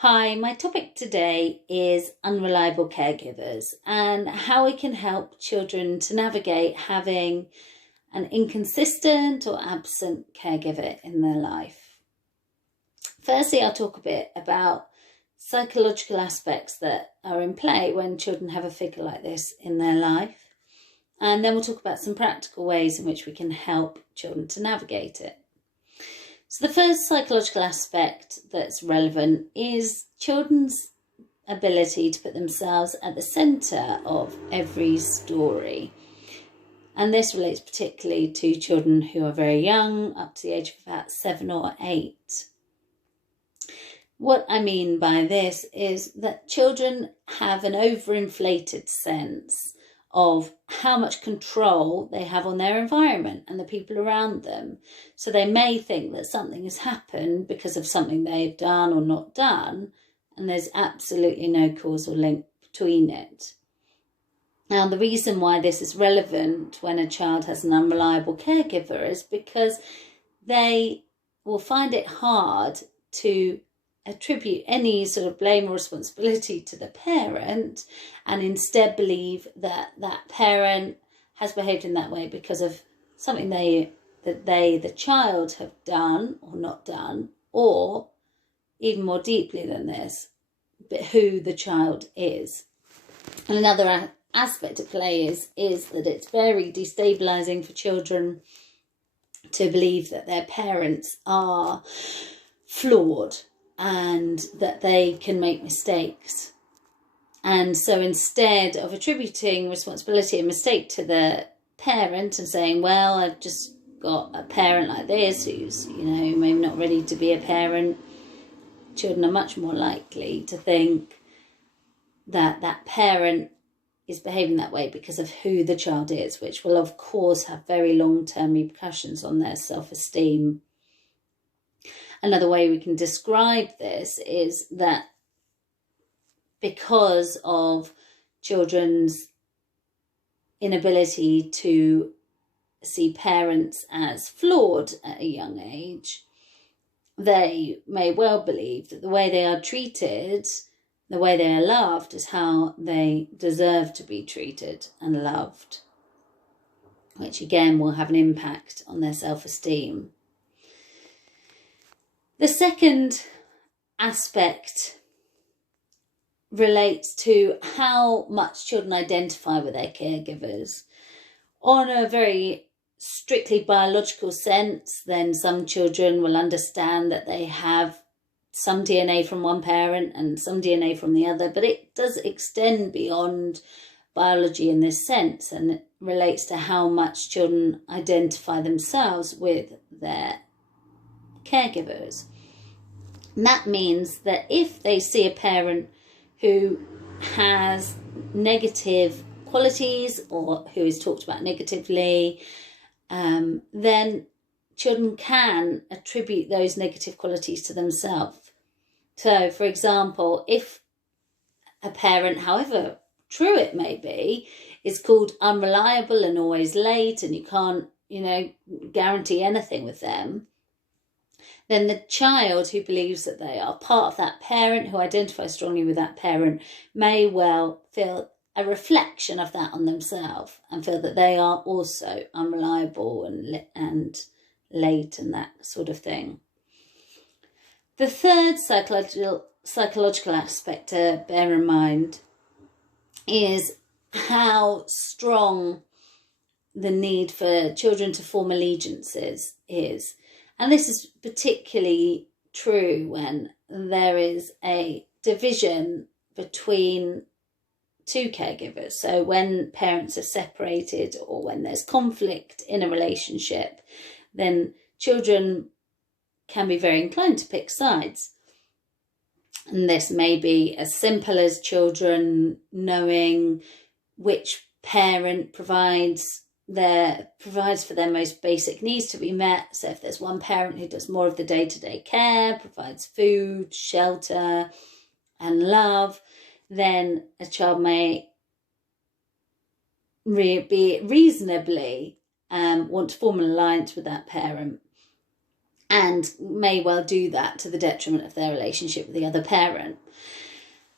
Hi, my topic today is unreliable caregivers and how we can help children to navigate having an inconsistent or absent caregiver in their life. Firstly, I'll talk a bit about psychological aspects that are in play when children have a figure like this in their life. And then we'll talk about some practical ways in which we can help children to navigate it. So the first psychological aspect that's relevant is children's ability to put themselves at the centre of every story. And this relates particularly to children who are very young, up to the age of about 7 or 8. What I mean by this is that children have an overinflated sense of how much control they have on their environment and the people around them. So they may think that something has happened because of something they've done or not done, and there's absolutely no causal link between it. Now, the reason why this is relevant when a child has an unreliable caregiver is because they will find it hard to attribute any sort of blame or responsibility to the parent and instead believe that that parent has behaved in that way because of something the child, have done or not done, or even more deeply than this, but who the child is. And another aspect at play is that it's very destabilising for children to believe that their parents are flawed and that they can make mistakes. And so instead of attributing responsibility and mistake to the parent and saying, well, I've just got a parent like this who's, maybe not ready to be a parent, children are much more likely to think that that parent is behaving that way because of who the child is, which will of course have very long-term repercussions on their self-esteem. Another way we can describe this is that because of children's inability to see parents as flawed at a young age, they may well believe that the way they are treated, the way they are loved, is how they deserve to be treated and loved, which again will have an impact on their self-esteem. The second aspect relates to how much children identify with their caregivers. On a very strictly biological sense, then some children will understand that they have some DNA from one parent and some DNA from the other, but it does extend beyond biology in this sense, and it relates to how much children identify themselves with their caregivers. And that means that if they see a parent who has negative qualities or who is talked about negatively, then children can attribute those negative qualities to themselves. So, for example, if a parent, however true it may be, is called unreliable and always late, and you can't, guarantee anything with them, then the child who believes that they are part of that parent, who identifies strongly with that parent, may well feel a reflection of that on themselves and feel that they are also unreliable and late and that sort of thing. The third psychological aspect to bear in mind is how strong the need for children to form allegiances is. And this is particularly true when there is a division between two caregivers. So when parents are separated or when there's conflict in a relationship, then children can be very inclined to pick sides. And this may be as simple as children knowing which parent provides for their most basic needs to be met. So if there's one parent who does more of the day-to-day care, provides food, shelter and love, then a child may be reasonably want to form an alliance with that parent. and may well do that to the detriment of their relationship with the other parent.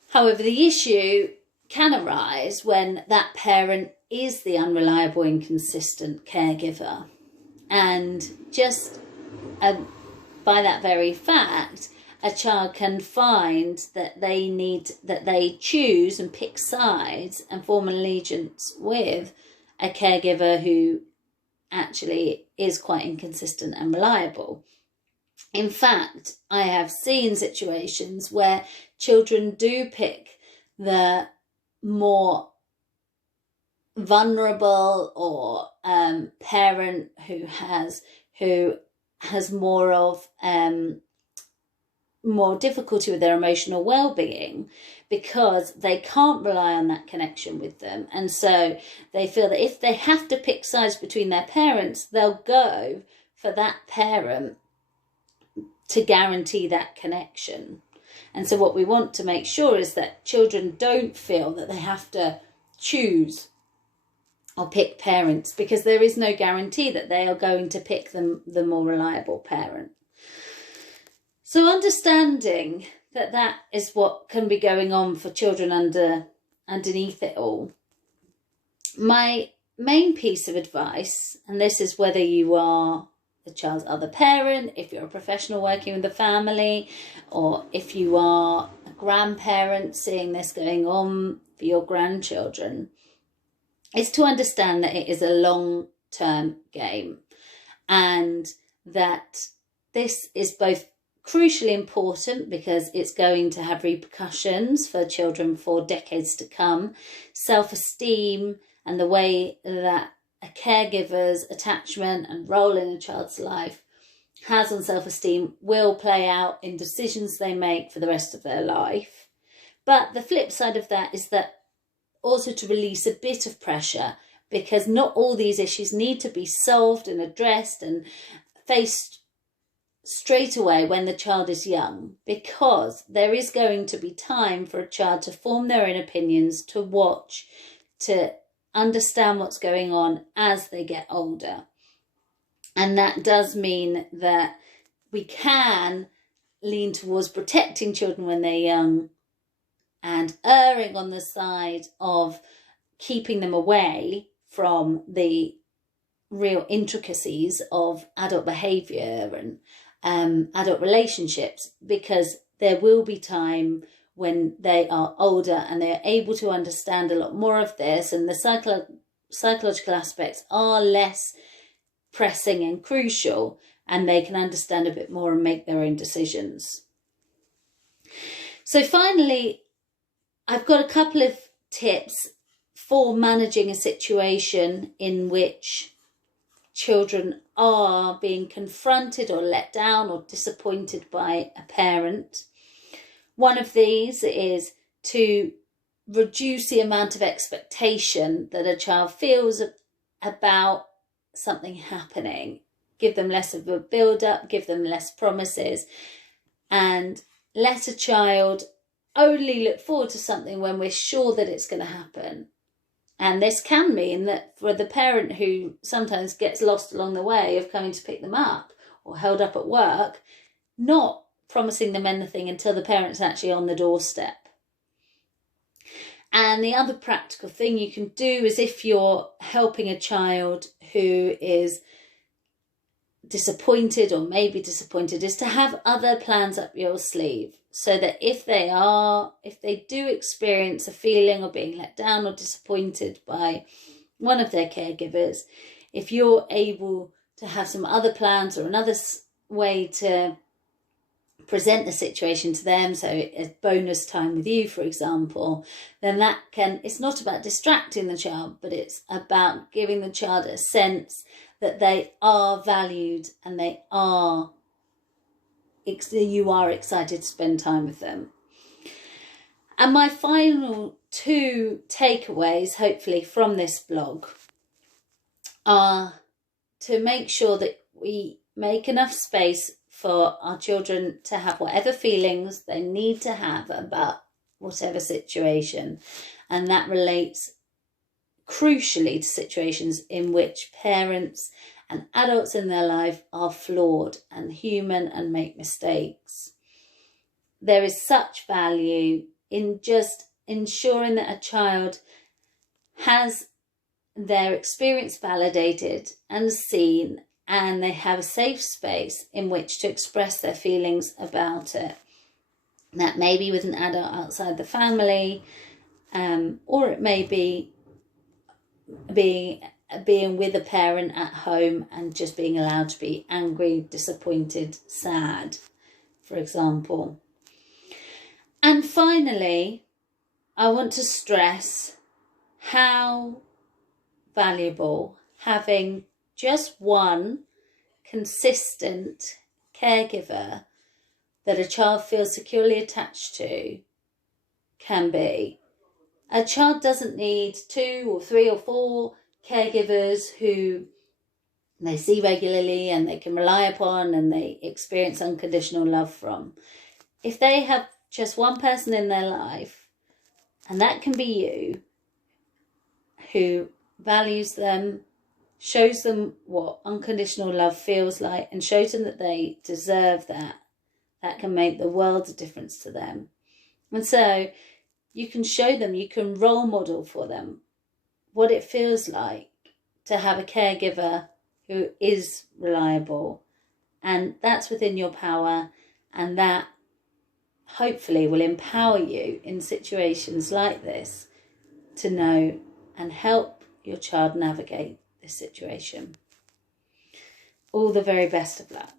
However, the issue can arise when that parent is the unreliable, inconsistent caregiver. And just by that very fact, a child can find that they choose and pick sides and form an allegiance with a caregiver who actually is quite inconsistent and reliable. In fact, I have seen situations where children do pick the more vulnerable or parent who has more difficulty with their emotional well-being, because they can't rely on that connection with them, and so they feel that if they have to pick sides between their parents, they'll go for that parent to guarantee that connection. And so what we want to make sure is that children don't feel that they have to choose or pick parents, because there is no guarantee that they are going to pick the more reliable parent. So understanding that that is what can be going on for children underneath it all. My main piece of advice, and this is whether you are the child's other parent, if you're a professional working with the family, or if you are a grandparent seeing this going on for your grandchildren, is to understand that it is a long-term game, and that this is both crucially important because it's going to have repercussions for children for decades to come. Self-esteem and the way that a caregiver's attachment and role in a child's life has on self-esteem will play out in decisions they make for the rest of their life. But the flip side of that is that also to release a bit of pressure, because not all these issues need to be solved and addressed and faced straight away when the child is young, because there is going to be time for a child to form their own opinions, to watch, to understand what's going on as they get older. And that does mean that we can lean towards protecting children when they're young and erring on the side of keeping them away from the real intricacies of adult behaviour and adult relationships, because there will be time when they are older and they are able to understand a lot more of this, and the psychological aspects are less pressing and crucial, and they can understand a bit more and make their own decisions. So finally, I've got a couple of tips for managing a situation in which children are being confronted or let down or disappointed by a parent. One of these is to reduce the amount of expectation that a child feels about something happening. Give them less of a build-up, give them less promises, and let a child only look forward to something when we're sure that it's going to happen. And this can mean that for the parent who sometimes gets lost along the way of coming to pick them up or held up at work, not promising them anything until the parent's actually on the doorstep. And the other practical thing you can do is, if you're helping a child who is disappointed or maybe disappointed, is to have other plans up your sleeve, so that if they do experience a feeling of being let down or disappointed by one of their caregivers, if you're able to have some other plans or another way to present the situation to them, so it's bonus time with you, for example, then it's not about distracting the child, but it's about giving the child a sense that they are valued and you are excited to spend time with them. And my final two takeaways, hopefully, from this blog are to make sure that we make enough space for our children to have whatever feelings they need to have about whatever situation. And that relates crucially to situations in which parents and adults in their life are flawed and human and make mistakes. There is such value in just ensuring that a child has their experience validated and seen, and they have a safe space in which to express their feelings about it. That may be with an adult outside the family, or it may be being with a parent at home and just being allowed to be angry, disappointed, sad, for example. And finally, I want to stress how valuable having just one consistent caregiver that a child feels securely attached to can be. A child doesn't need 2 or 3 or 4 caregivers who they see regularly and they can rely upon and they experience unconditional love from. If they have just one person in their life, and that can be you, who values them, shows them what unconditional love feels like, and shows them that they deserve that, that can make the world of difference to them. And so you can show them, you can role model for them what it feels like to have a caregiver who is reliable. And that's within your power, and that hopefully will empower you in situations like this to know and help your child navigate this situation. All the very best of luck.